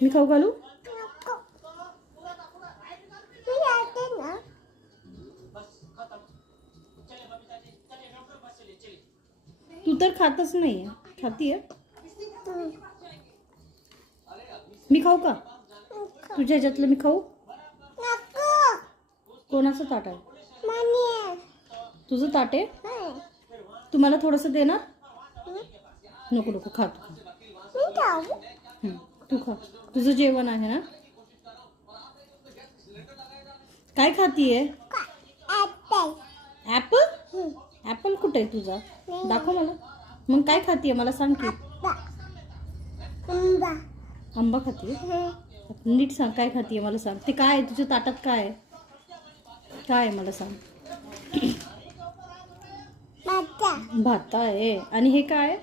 मी खाऊ घालू? तू तर खातच नाही. खातीये? मी खाऊ का? तुझ्या ह्याच्यातलं मी खाऊ? कोणाचं ताट आहे? तुझं ताट आहे? तुम्हाला थोडंसं दे ना. नको नको, खा तू खा. तुझं जेवण आहे ना. काय खातीये? ऍपल. ऍपल कुठे आहे तुझा? दाखव मला. मग काय खातीये मला सांग की. आंबा खातीये? नीट सांग काय खातीये मला सांग. ते काय आहे तुझ्या ताटात? काय आहे? काय आहे मला सांग. भात आहे. आणि हे काय?